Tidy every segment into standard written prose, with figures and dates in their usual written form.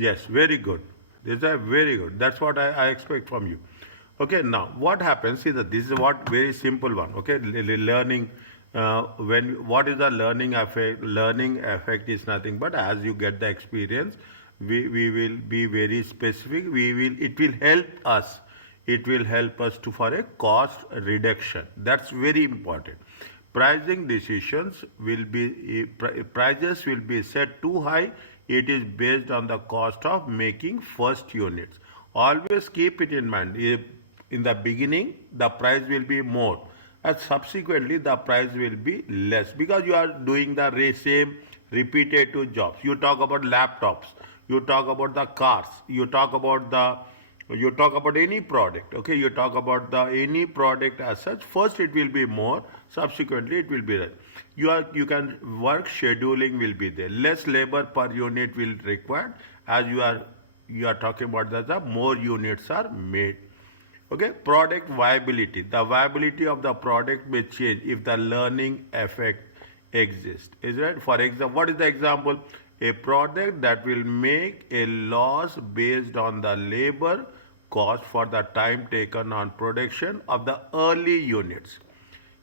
Yes, very good. These are very good. That's what I expect from you. Okay, now what happens is that this is what very simple one. Okay, learning. When what is the learning effect? Learning effect is nothing but as you get the experience, we will be very specific. We will it will help us. It will help us to for a cost reduction. That's very important. Pricing decisions will be prices will be set too high. It is based on the cost of making first units. Always keep it in mind. If in the beginning the price will be more, and subsequently the price will be less because you are doing the same repetitive jobs. You talk about laptops, you talk about the cars, you talk about any product. Okay, you talk about the any product as such. First it will be more, subsequently it will be less. You can work scheduling will be there, less labor per unit will required as you are talking about that the more units are made. Okay, product viability. The viability of the product may change if the learning effect exists. Is right? For example, what is the example? A product that will make a loss based on the labor cost for the time taken on production of the early units.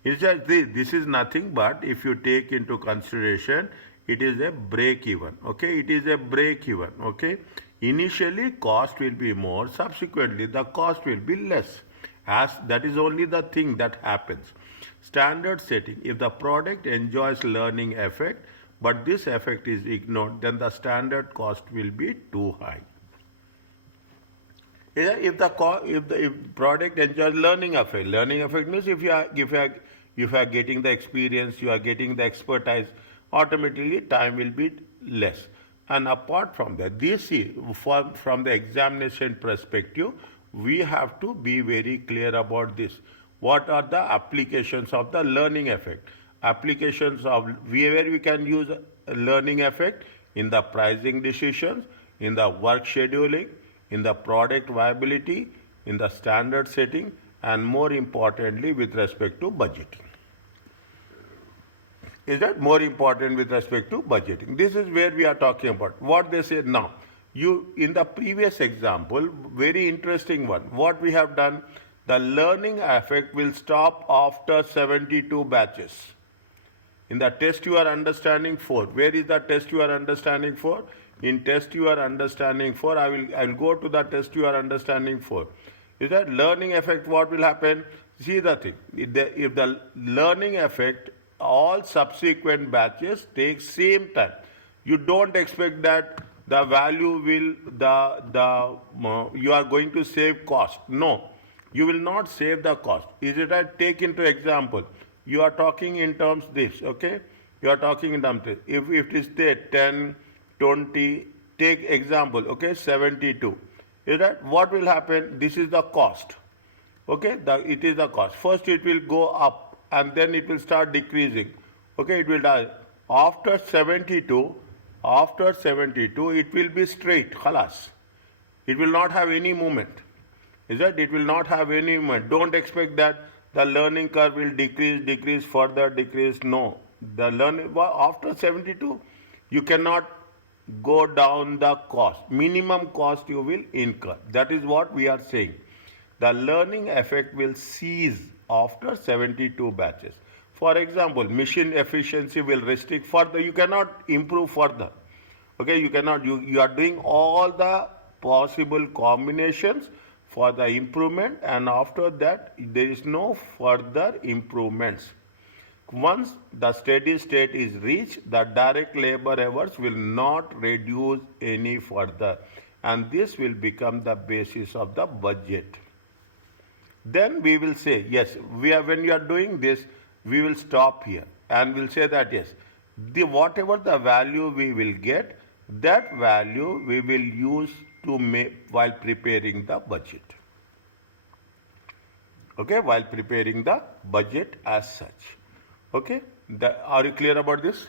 It's just this is nothing but if you take into consideration, it is a break even. Okay, it is a break even. Okay, initially cost will be more, subsequently the cost will be less. As that is only the thing that happens. Standard setting. If the product enjoys learning effect, but this effect is ignored, then the standard cost will be too high. Yeah, if product enjoys learning effect means if you are getting the experience, you are getting the expertise, automatically time will be less. And apart from that, this is from the examination perspective, we have to be very clear about this. What are the applications of the learning effect? Applications of where we can use a learning effect in the pricing decisions, in the work scheduling, in the product viability, in the standard setting, and more importantly with respect to budgeting. Is that more important with respect to budgeting? This is where we are talking about. What they say now. You in the previous example, very interesting one. What we have done, the learning effect will stop after 72 batches. In the test you are understanding for, where is the test you are understanding for? In test you are understanding for, I will go to the test you are understanding for. Is that learning effect? What will happen? See the thing. If the learning effect, all subsequent batches take same time. You don't expect that the value will you are going to save cost. No, you will not save the cost. Is it right? Take into example. You are talking in terms this, okay? You are talking in terms this. If it is there 10, 20, take example, okay, 72. Is that what will happen? This is the cost. Okay, it is the cost. First it will go up and then it will start decreasing. Okay, it will die. After 72, it will be straight, khalas. It will not have any movement. Is that? It will not have any movement. Don't expect that the learning curve will decrease, further decrease. No. The learning after 72, you cannot go down the cost. Minimum cost you will incur. That is what we are saying. The learning effect will cease after 72 batches. For example, machine efficiency will restrict further. You cannot improve further. Okay, you cannot. You are doing all the possible combinations for the improvement, and after that there is no further improvements. Once the steady state is reached, the direct labor hours will not reduce any further, and this will become the basis of the budget. Then we will say, yes, when you are doing this, we will stop here and we'll say that yes, whatever the value we will get, that value we will use to make while preparing the budget. Okay, while preparing the budget as such. Okay, are you clear about this?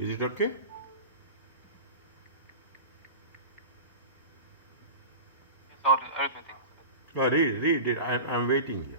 Is it okay? Yes, everything. Oh, read it. I'm waiting here.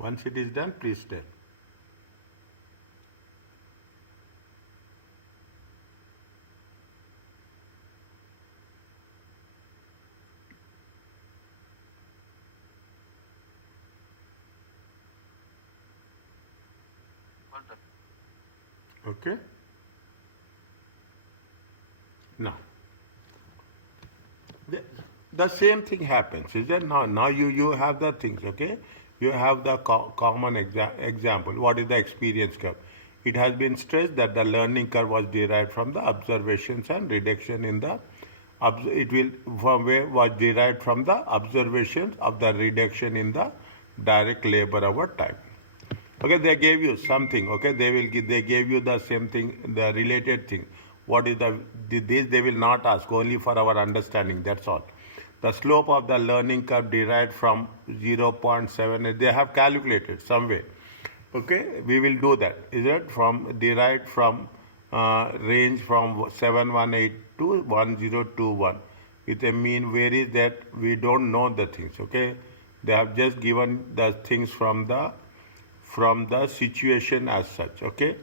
Once it is done, please tell. Well done. Okay? Now, the, the same thing happens, is it? Now you have the things, okay? You have the common example. What is the experience curve? It has been stressed that the learning curve was derived from the observations and reduction in the it will from where was derived from the observations of the reduction in the direct labor hour time. Okay, they gave you something. Okay, they gave you the same thing, the related thing. What is this? They will not ask, only for our understanding. That's all. The slope of the learning curve derived from 0.7. They have calculated some way. Okay, we will do that. Is it from derived from range from 718 to 1021 with a mean varies that we don't know the things. Okay, they have just given the things from the situation as such. Okay,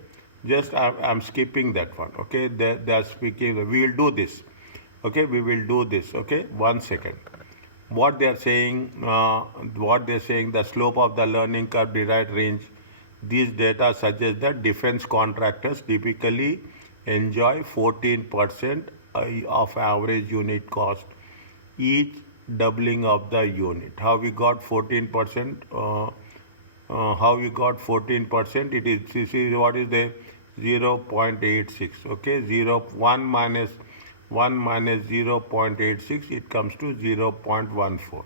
just I'm skipping that one. Okay, they are speaking. We will do this. Okay, we will do this. Okay, 1 second. What they're saying, the slope of the learning curve derived range. These data suggest that defense contractors typically enjoy 14% of average unit cost each doubling of the unit. How we got 14%? How we got 14%? It is, this is what is the 0.86. Okay, 1 minus 0.86, it comes to 0.14.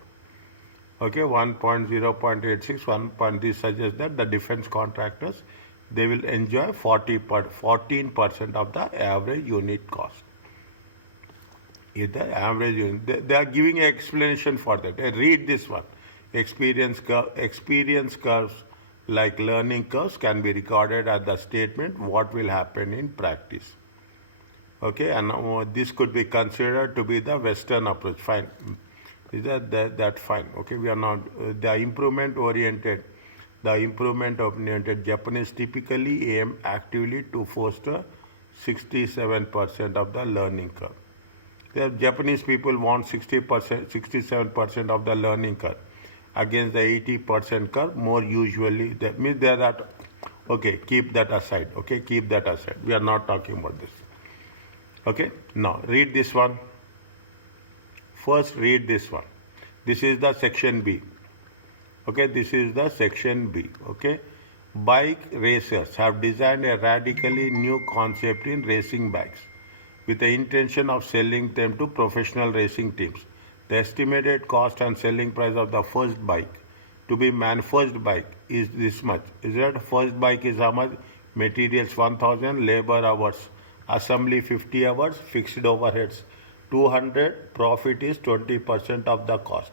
Okay, 1.0.86, 1 point. This suggests that the defense contractors, they will enjoy 14% of the average unit cost. Is the average unit. They are giving an explanation for that. Read this one. Experience curves like learning curves can be recorded as the statement what will happen in practice. Okay, and this could be considered to be the Western approach. Fine. Is that fine? Okay, we are not the improvement oriented. The improvement oriented Japanese typically aim actively to foster 67% of the learning curve. The Japanese people want 60%, 67% of the learning curve against the 80% curve. More usually, that means they are that. Okay, keep that aside. Okay, keep that aside. We are not talking about this. Okay, now read this one. First, read this one. This is the section B. Okay, this is the section B. Okay, bike racers have designed a radically new concept in racing bikes with the intention of selling them to professional racing teams. The estimated cost and selling price of the first bike to be first bike is this much. Is that first bike is how much? Materials 1000, labor hours, assembly 50 hours, fixed overheads 200, profit is 20% of the cost.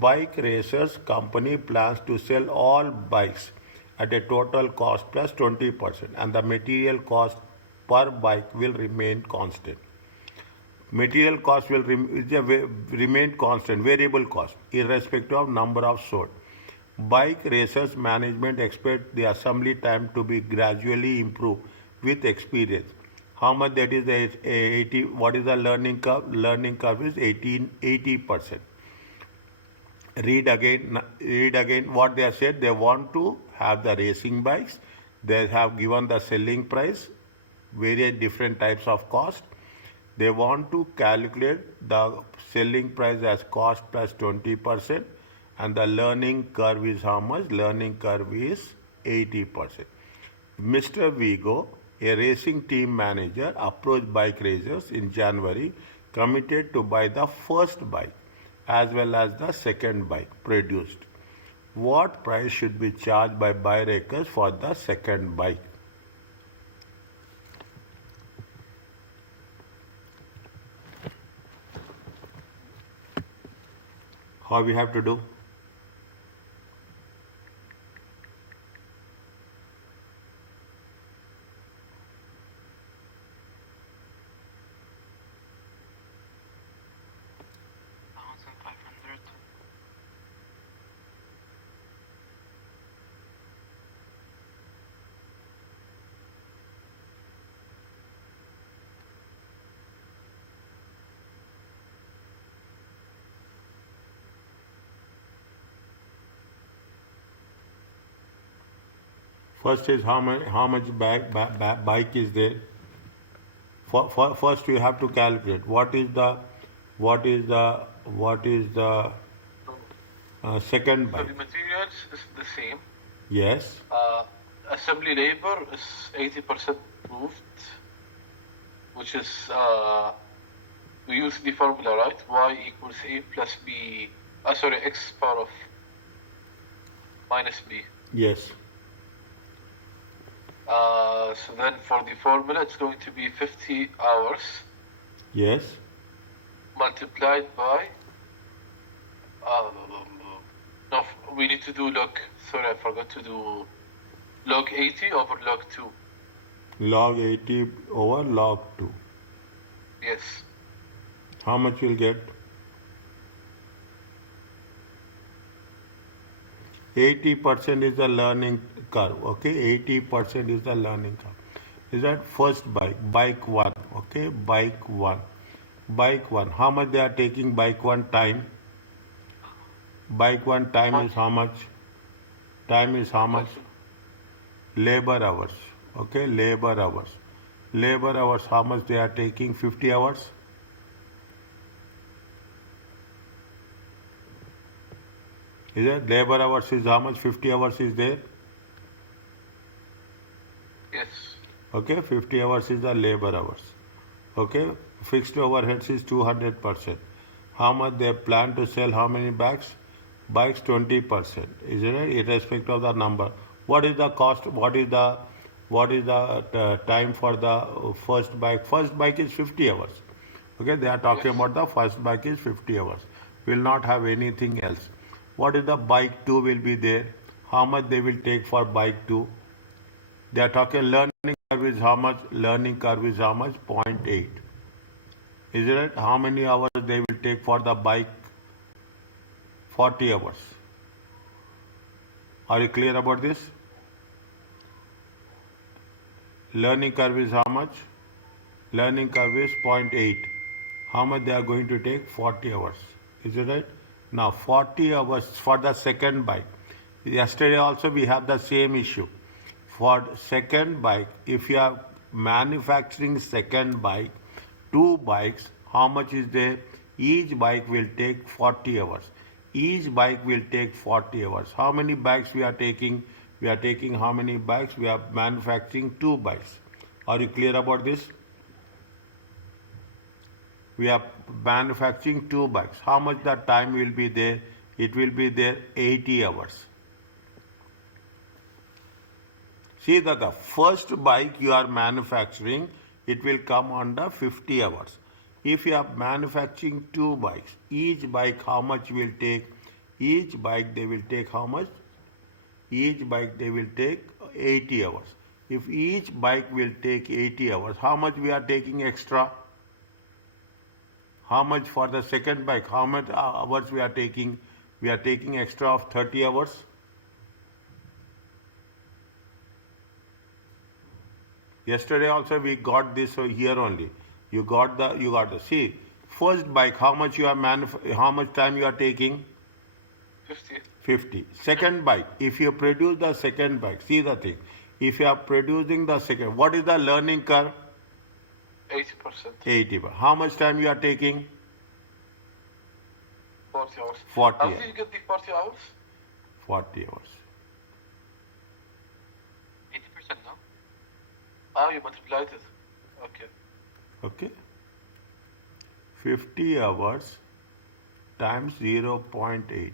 Bike Racers Company plans to sell all bikes at a total cost plus 20%, and the material cost per bike will remain constant. Material cost will remain constant, variable cost, irrespective of number of sold. Bike Racers management expect the assembly time to be gradually improved with experience. How much that is the 80? What is the learning curve? Learning curve is 80%. Read again what they have said. They want to have the racing bikes. They have given the selling price, various different types of cost. They want to calculate the selling price as cost plus 20%, and the learning curve is how much? Learning curve is 80%. Mr. Vigo, a racing team manager, approached bike racers in January, committed to buy the first bike as well as the second bike produced. What price should be charged by bike for the second bike? How we have to do? $1,500. First is how much bike is there. First you have to calculate what is the So, second so bike. the materials is the same. Yes. Assembly labor is 80% proved, which is we use the formula, right? Y equals A plus B. X power of minus B. Yes. So then for the formula, it's going to be 50 hours Yes. multiplied by. No, we need to do log. Sorry, I forgot to do log 80 over log 2. Log 80 over log 2. Yes. How much you'll get? 80% is the learning curve. Okay, 80% is the learning curve. Is that first bike? Bike 1. Okay, bike 1. Bike 1. How much they are taking bike 1 time? Bike 1 time is how much? Time is how much? Labor hours. Okay, labor hours. Labor hours, how much they are taking? 50 hours? Is it? Labor hours is how much? 50 hours is there? Yes. Okay, 50 hours is the labor hours. Okay, fixed overheads is 200%. How much they plan to sell? How many bikes? Bikes 20%. Is it right? Irrespective of the number. What is the cost? What is the time for the first bike? First bike is 50 hours. Okay, they are talking Yes. about the first bike is 50 hours. Will not have anything else. What is the bike 2 will be there? How much they will take for bike 2? They are talking learning curve is how much? Learning curve is how much? 0.8. Is it right? How many hours they will take for the bike? 40 hours. Are you clear about this? Learning curve is how much? Learning curve is 0.8. How much they are going to take? 40 hours. Is it right? Now 40 hours for the second bike. Yesterday also we have the same issue. For second bike, if you are manufacturing second bike, 2 bikes, how much is there? Each bike will take 40 hours. Each bike will take 40 hours. How many bikes we are taking? We are taking how many bikes? We are manufacturing 2 bikes. Are you clear about this? We are manufacturing 2 bikes. How much the time will be there? It will be there 80 hours. See that the first bike you are manufacturing, it will come under 50 hours. If you are manufacturing 2 bikes, each bike how much will take? Each bike they will take how much? Each bike they will take 80 hours. If each bike will take 80 hours, how much we are taking extra? How much for the second bike? How much hours we are taking? We are taking extra of 30 hours. Yesterday also we got this here only. You got the see first bike. How much you are how much time you are taking? 50. 50. Second bike. If you produce the second bike, see the thing. If you are producing the second, what is the learning curve? 80%. 80. How much time you are taking? 40 hours. 40 How hours. do you get the 40 hours? 40 hours. 80% now. Ah, you multiplied it. Okay. Okay. 50 hours times 0.8.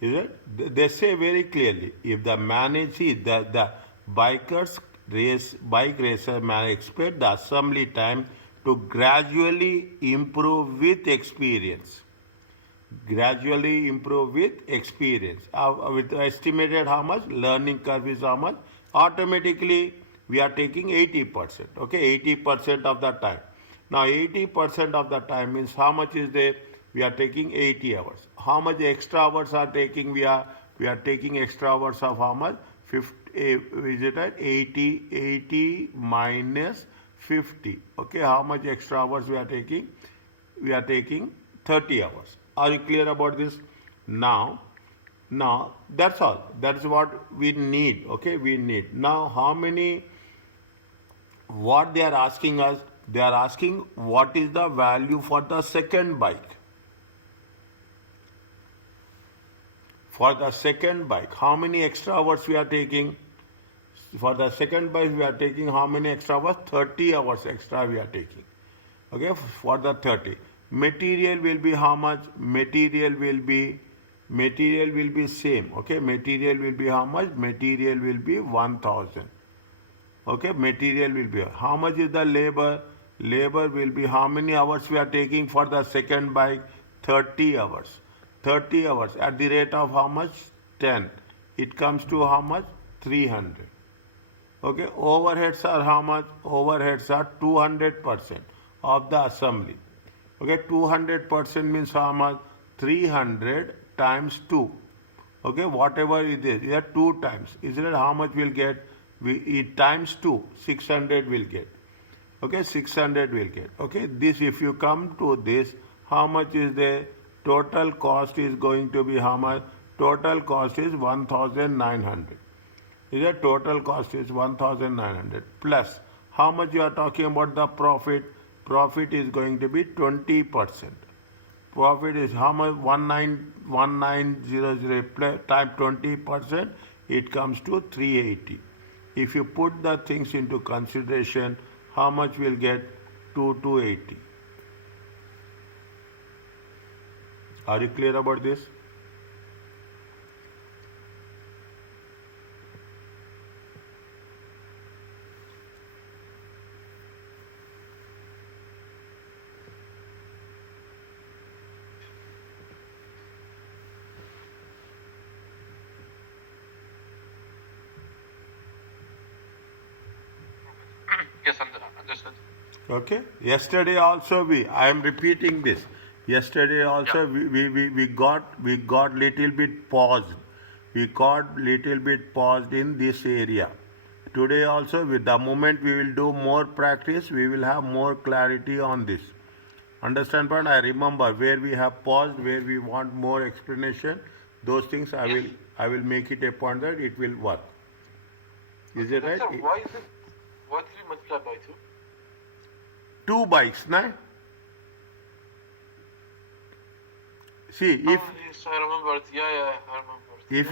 Is it? They say very clearly, if the the bike racer man expect the assembly time to gradually improve with experience. Gradually improve with experience. With estimated how much? Learning curve is how much? Automatically we are taking 80%. Okay, 80% of the time. Now 80% of the time means how much is there? We are taking 80 hours. How much extra hours are taking? We are taking extra hours of how much? 50, is it right? 80 minus 50. Okay, how much extra hours we are taking? We are taking 30 hours. Are you clear about this? Now that's all. That's what we need. Okay, we need. Now how many? What they are asking us? They are asking what is the value for the second bike? For the second bike, how many extra hours we are taking? For the second bike, we are taking how many extra hours? 30 hours extra we are taking. Okay, for the 30. Material will be how much? Material will be same. Okay, material will be how much? Material will be 1000. Okay, material will be. How much is the labor? Labor will be how many hours we are taking for the second bike? 30 hours. 30 hours at the rate of how much? 10. It comes to how much? 300. Okay, overheads are how much? Overheads are 200% of the assembly. Okay, 200% means how much? 300 times 2. Okay, whatever it is, yeah, 2 times. Isn't it how much we'll get? It times 2, 600 will get. Okay, 600 will get. Okay, this if you come to this, how much is the total cost is going to be how much? Total cost is 1900. Is the total cost is 1900 plus how much you are talking about the profit? Profit is going to be 20%. Profit is how much? 1900 times 20%, it comes to 380. If you put the things into consideration, how much will get? 280. Are you clear about this? Yes, understood. Okay. Yesterday also I am repeating this. Yesterday also we got little bit paused. We got little bit paused in this area. Today also with the moment we will do more practice, we will have more clarity on this. Understand point? I remember where we have paused, where we want more explanation. Those things I will make it a point that it will work. Is it right? Doctor, why did we multiply by 2? 2 bikes, na? See, if Yes, I remember it. Yeah, I remember it.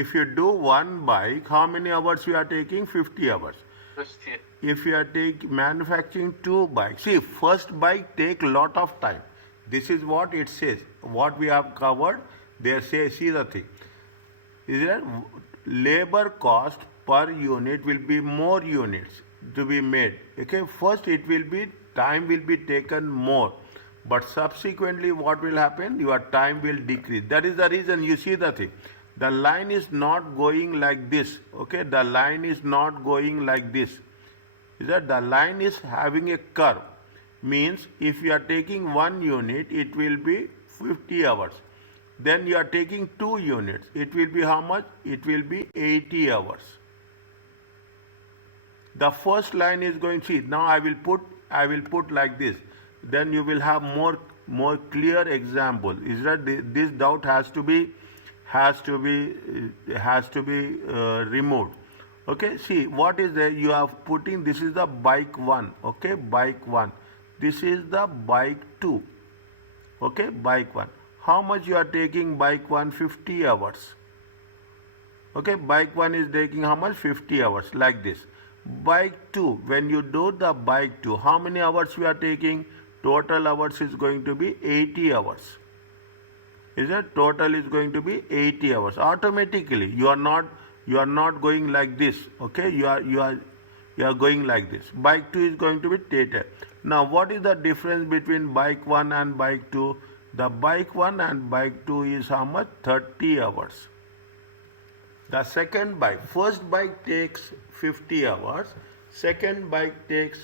if you do 1 bike, how many hours we are taking? 50 hours. Just here. If you are manufacturing 2 bikes, see, first bike take lot of time. This is what it says. What we have covered, they say, see the thing. Is it labor cost per unit will be more units to be made. Okay, first it will be time will be taken more, but subsequently what will happen? Your time will decrease. That is the reason you see the thing. The line is not going like this. Okay, the line is not going like this. Is that the line is having a curve? Means if you are taking 1 unit, it will be 50 hours. Then you are taking 2 units. It will be how much? It will be 80 hours. The first line is going, see, now I will put like this. Then you will have more clear example. Is that this doubt has to be removed. Okay, see what is there, you are putting, this is the bike 1, okay, bike 1. This is the bike 2, okay, bike 1. How much you are taking bike 1? 50 hours. Okay, bike 1 is taking how much? 50 hours, like this. Bike 2, when you do the bike 2, how many hours we are taking? Total hours is going to be 80 hours. Is it? Total is going to be 80 hours. Automatically, you are not going like this. Okay, you are going like this. Bike 2 is going to be theta. Now, what is the difference between bike 1 and bike 2? The bike 1 and bike 2 is how much? 30 hours. The second bike, first bike takes 50 hours, second bike takes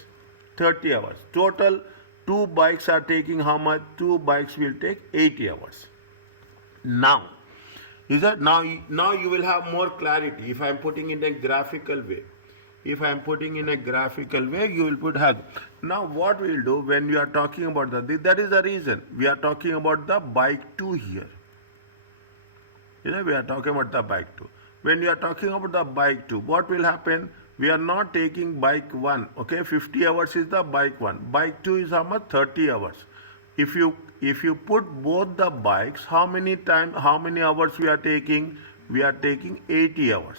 30 hours. Total 2 bikes are taking how much? 2 bikes will take 80 hours. Now, is that now you will have more clarity if I am putting in a graphical way. If I am putting in a graphical way, you will put have. Now what we will do when we are talking about that is the reason we are talking about the bike 2 here. We are talking about the bike 2. When we are talking about the bike 2, what will happen? We are not taking bike 1. Okay, 50 hours is the bike 1. Bike 2 is how much? 30 hours. If you put both the bikes, how many hours we are taking? We are taking 80 hours.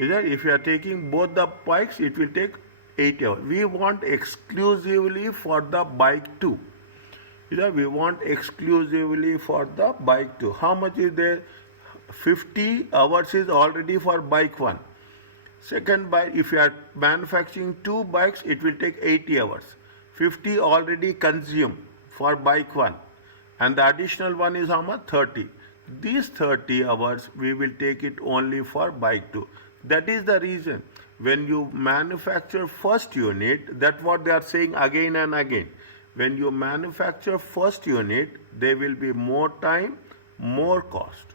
Is that if you are taking both the bikes, it will take 80 hours. We want exclusively for the bike 2. Is that we want exclusively for the bike 2. How much is there? 50 hours is already for bike 1. Second bike, if you are manufacturing 2 bikes, it will take 80 hours. 50 already consumed for bike 1. And the additional one is how much? 30. These 30 hours, we will take it only for bike 2. That is the reason. When you manufacture first unit, that's what they are saying again and again. When you manufacture first unit, there will be more time, more cost.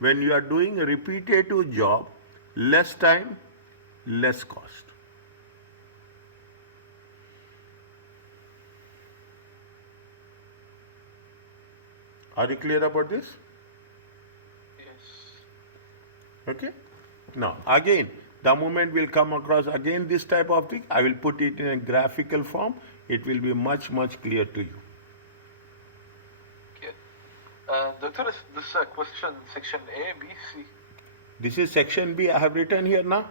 When you are doing a repetitive job, less time, less cost. Are you clear about this? Yes. Okay. Now, again, the moment will come across again this type of thing, I will put it in a graphical form. It will be much clear to you. Okay. Doctor, is this question section A, B, C? This is section B. I have written here now.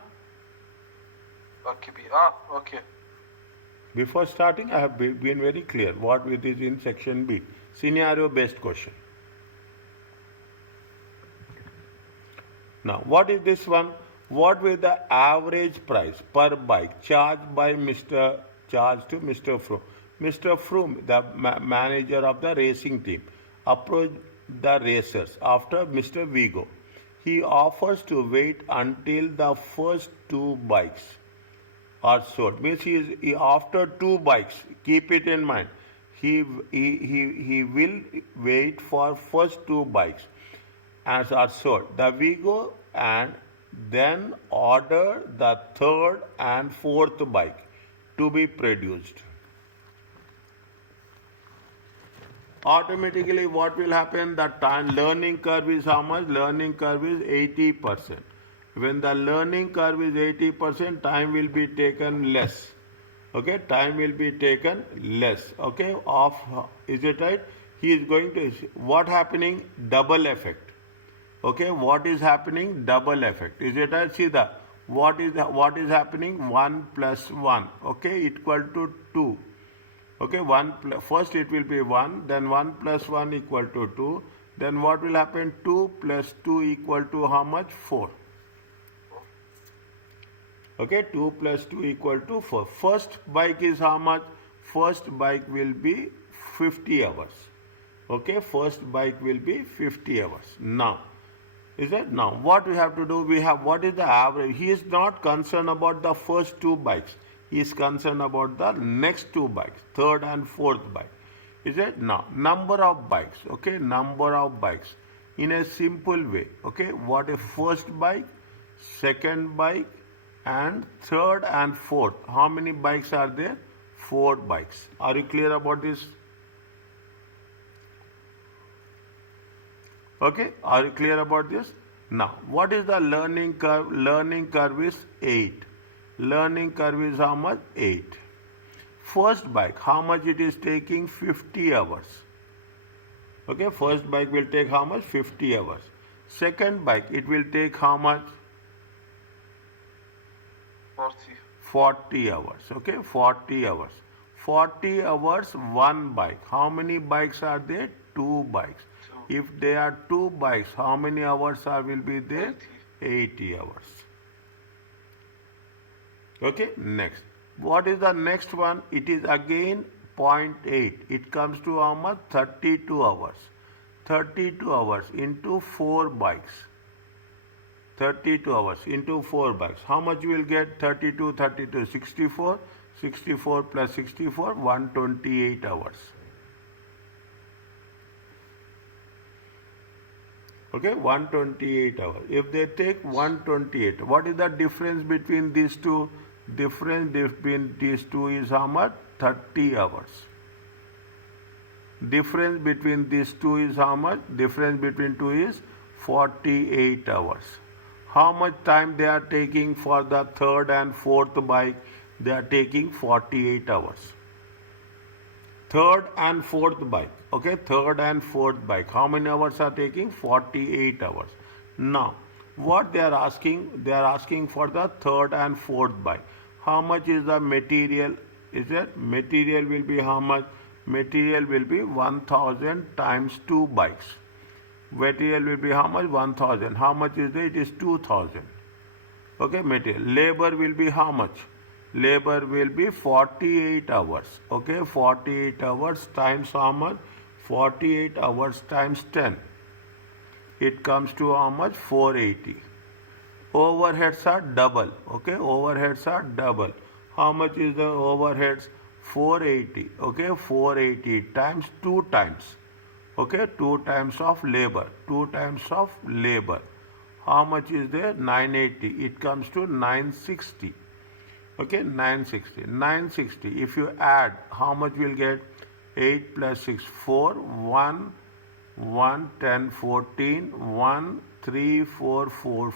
Okay, B. Okay. Before starting, I have been very clear what it is in section B. Scenario-based question. Now, what is this one? What will the average price per bike charged to Mr. Froome? Mr. Froome, the manager of the racing team, approached the racers after Mr. Vigo. He offers to wait until the first 2 bikes are sold. Means he after 2 bikes. Keep it in mind. He will wait for first 2 bikes as are sold. The Vigo and then order the 3rd and 4th bike to be produced. Automatically what will happen? The time learning curve is how much? Learning curve is 80%. When the learning curve is 80%, time will be taken less. Okay, time will be taken less. Okay, is it right? He is going to, what happening? Double effect. Okay, what is happening? Double effect. Is it right? See what is happening? 1 plus 1. Okay, equal to 2. Okay, first it will be 1, then 1 plus 1 equal to 2. Then what will happen? 2 plus 2 equal to how much? 4. Okay, 2 plus 2 equal to 4. First bike is how much? First bike will be 50 hours. Okay, first bike will be 50 hours. Now, is that now what we have to do? We have what is the average? He is not concerned about the first 2 bikes. He is concerned about the next 2 bikes, 3rd and 4th bike. Is it? Now, number of bikes, okay, number of bikes in a simple way, okay, what a first bike, second bike, and third and fourth. How many bikes are there? 4 bikes. Are you clear about this? Okay, are you clear about this? Now, what is the learning curve? Learning curve is 8. Learning curve is how much? 8. First bike, how much it is taking? 50 hours. Okay, first bike will take how much? 50 hours. Second bike, it will take how much? 40. 40 hours. Okay, 40 hours. 40 hours, one bike. How many bikes are there? 2 bikes. If there are 2 bikes, how many hours will be there? 80 hours. Okay, next. What is the next one? It is again 0.8. It comes to how much? 32 hours. 32 hours into 4 bikes. 32 hours into 4 bikes. How much you will get? 32, 32, 64. 64 plus 64, 128 hours. Okay, 128 hours. If they take 128, what is the difference between these two? Difference between these two is how much? 30 hours. Difference between these two is how much? Difference between two is 48 hours. How much time they are taking for the third and fourth bike? They are taking 48 hours. Third and fourth bike. Okay, third and fourth bike. How many hours are taking? 48 hours. Now, what they are asking? They are asking for the third and fourth bike. How much is the material? Is it? Material will be how much? Material will be 1000 times 2 bikes. Material will be how much? 1000. How much is there? It is 2000. Okay, material. Labor will be how much? Labor will be 48 hours. Okay, 48 hours times how much? 48 hours times 10. It comes to how much? 480. Overheads are double. Okay, overheads are double. How much is the overheads? 480. Okay, 480 times 2 times. Okay, 2 times of labor. 2 times of labor. How much is there? 980. It comes to 960. Okay, 960. 960. If you add, how much will get? 8 plus 6, 4, 1, 1, 10, 14, 1, 3, 4, 4,